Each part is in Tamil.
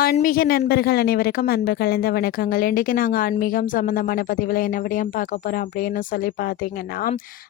ஆன்மீக நண்பர்கள் அனைவருக்கும் அன்பு கலந்த வணக்கங்கள். இன்றைக்கு நாங்கள் ஆன்மீகம் சம்மந்தமான பதிவில் என்ன விடயம் பார்க்க போகிறோம் அப்படின்னு சொல்லி பார்த்தீங்கன்னா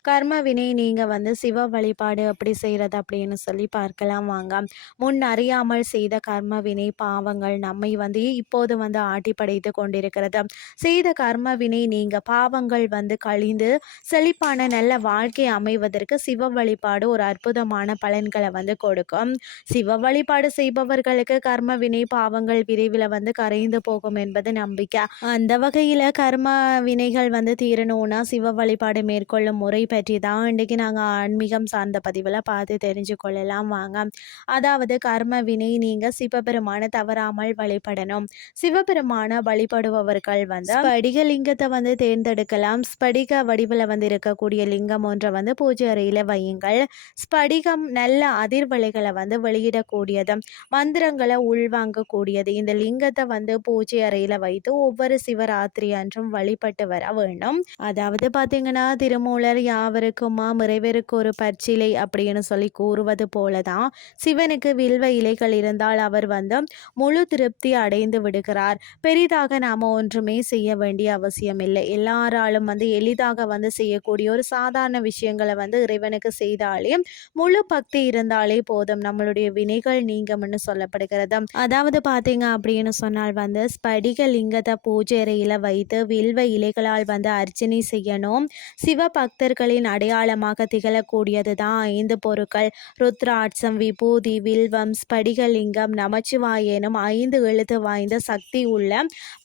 கர்ம வினை நீங்கள் வந்து சிவ வழிபாடு அப்படி செய்கிறது அப்படின்னு சொல்லி பார்க்கலாம் வாங்க. முன் அறியாமல் செய்த கர்ம வினை பாவங்கள் நம்மை வந்து இப்போது வந்து ஆட்டி படைத்து கொண்டிருக்கிறது. செய்த கர்ம வினை நீங்கள் பாவங்கள் வந்து கழிந்து செழிப்பான நல்ல வாழ்க்கை அமைவதற்கு சிவ வழிபாடு ஒரு அற்புதமான பலன்களை வந்து கொடுக்கும். சிவ வழிபாடு செய்பவர்களுக்கு கர்ம வினை பாவங்கள் விரைவில் வந்து கரைந்து போகும் என்பது நம்பிக்கை. அந்த வகையில் கர்ம வினைகள் வந்து தீரணும்னா சிவ வழிபாடு மேற்கொள்ளும் முறை பற்றி தான் இன்றைக்கி நாங்கள் ஆன்மீகம் சார்ந்த பதிவில் பார்த்து தெரிஞ்சு கொள்ளலாம். வாங்க. அதாவது கர்ம வினை நீங்கள் சிவபெருமான தவறாமல் வழிபடணும். சிவபெருமான வழிபடுபவர்கள் வந்து ஸ்படிக லிங்கத்தை வந்து தேர்ந்தெடுக்கலாம். ஸ்படிக வடிவில் வந்து இருக்கக்கூடிய லிங்கம் ஒன்றை வந்து பூஜை அறையில் வையுங்கள். ஸ்படிகம் நல்ல அதிர்வலைகளை வந்து வெளியிடக்கூடியது. மந்திரங்களை கூடியது இந்த லிங்கத்தை வந்து பூஜை அறையில் வைத்து ஒவ்வொரு சிவராத்திரி அன்றும் வழிபட்டு வர வேண்டும். அதாவது பார்த்தீங்கன்னா திருமூலர் யாவருக்குமா முறைவருக்கு ஒரு பச்சிலை அப்படின்னு சொல்லி கூறுவது போல தான் சிவனுக்கு வில்வ இலைகள் இருந்தால் அவர் வந்து முழு திருப்தி அடைந்து விடுகிறார். பெரிதாக நாம் ஒன்றுமே செய்ய வேண்டிய அவசியம் இல்லை எல்லாராலும் வந்து எளிதாக வந்து செய்யக்கூடிய ஒரு சாதாரண விஷயங்களை வந்து இறைவனுக்கு செய்தாலே முழு பக்தி இருந்தாலே போதும். நம்மளுடைய வினைகள் நீங்கும்னு சொல்லப்படுகிறது. அதாவது பார்த்தீங்க அப்படின்னு சொன்னால் வந்து ஸ்படிக லிங்கத்தை வைத்து வில்வ இலைகளால் வந்து அர்ச்சனை செய்யணும். சிவ பக்தர்களின் அடையாளமாக திகழக்கூடியது தான் ஐந்து பொருட்கள். ருத்ராட்சம் விபூதி வில்வம் ஸ்படிகலிங்கம் நமச்சிவாயனும் ஐந்து எழுத்து வாய்ந்த சக்தி உள்ள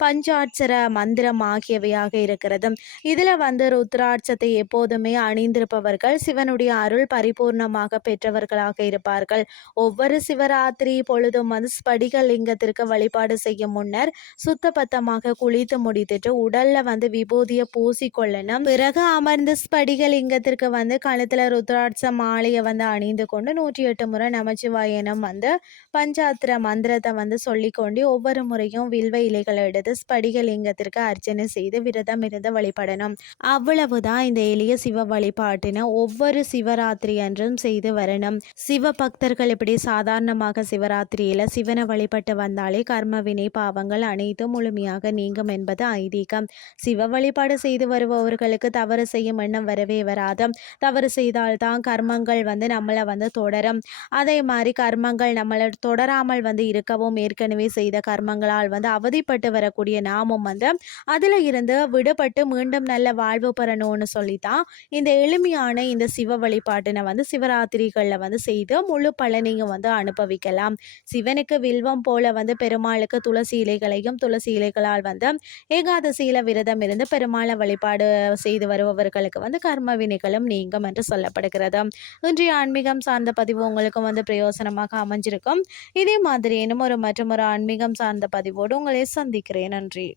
பஞ்சாட்சர மந்திரம் ஆகியவையாக இருக்கிறது. இதில் வந்து ருத்ராட்சத்தை எப்போதுமே அணிந்திருப்பவர்கள் சிவனுடைய அருள் பரிபூர்ணமாக பெற்றவர்களாக இருப்பார்கள். ஒவ்வொரு சிவராத்திரி பொழுதும் வந்து ஸ்படிக லிங்கத்திற்கு வழிபாடு செய்யும் முன்னர் சுத்தபத்தமாக குளித்து முடித்துட்டு உடல்ல வந்து விபூதியை பூசிக்கொள்ளணும் பிறகு அமர்ந்து ஸ்படிக லிங்கத்திற்கு வந்து கழுத்துல ருத்ராட்ச மாலையை வந்து அணிந்து கொண்டு நூற்றி எட்டு முறை நமச்சிவாயனம் வந்து பஞ்சாத்திர மந்திரத்தை வந்து சொல்லிக்கொண்டு ஒவ்வொரு முறையும் வில்வ இலைகளை எடுத்து ஸ்படிக லிங்கத்திற்கு அர்ச்சனை செய்து விரதம் இருந்து வழிபடணும். அவ்வளவுதான் இந்த எளிய சிவ வழிபாட்டினை ஒவ்வொரு சிவராத்திரி அன்றும் செய்து வரணும். சிவ பக்தர்கள் இப்படி சாதாரணமாக சிவராத்திரியில சிவனை வழிபட்டு வந்தாலே கர்மவினை பாவங்கள் அனைத்தும் முழுமையாக நீங்கும் என்பது ஐதீகம். சிவ வழிபாடு செய்து வருபவர்களுக்கு தவறு செய்யும் எண்ணம் வரவே வராது. தவறு செய்தால்தான் கர்மங்கள் வந்து நம்மளை வந்து தொடரும். அதே மாதிரி கர்மங்கள் நம்மளை தொடராமல் வந்து இருக்கவும் ஏற்கனவே செய்த கர்மங்களால் வந்து அவதிப்பட்டு வரக்கூடிய நாமும் வந்து அதில் இருந்து விடுபட்டு மீண்டும் நல்ல வாழ்வு பெறணும்னு சொல்லித்தான் இந்த எளிமையான இந்த சிவ வழிபாட்டினை வந்து சிவராத்திரிகளில் வந்து செய்து முழு பலனையும் வந்து அனுபவிக்கலாம். சிவனுக்கு வில்வம் போல வந்து பெருமாளுக்கு துளசி இலைகளையும் துளசி இலைகளால் வந்து ஏகாதசியில விரதம் இருந்து பெருமாளை வழிபாடு செய்து வருபவர்களுக்கு வந்து கர்ம வினைகளும் நீங்கும் என்று சொல்லப்படுகிறது. இன்றைய ஆன்மீகம் சார்ந்த பதிவு உங்களுக்கும் வந்து பிரயோசனமாக அமைஞ்சிருக்கும். இதே மாதிரி இன்னும் ஒரு மற்றும் ஒரு ஆன்மீகம் சார்ந்த பதிவோடு உங்களை சந்திக்கிறேன். நன்றி.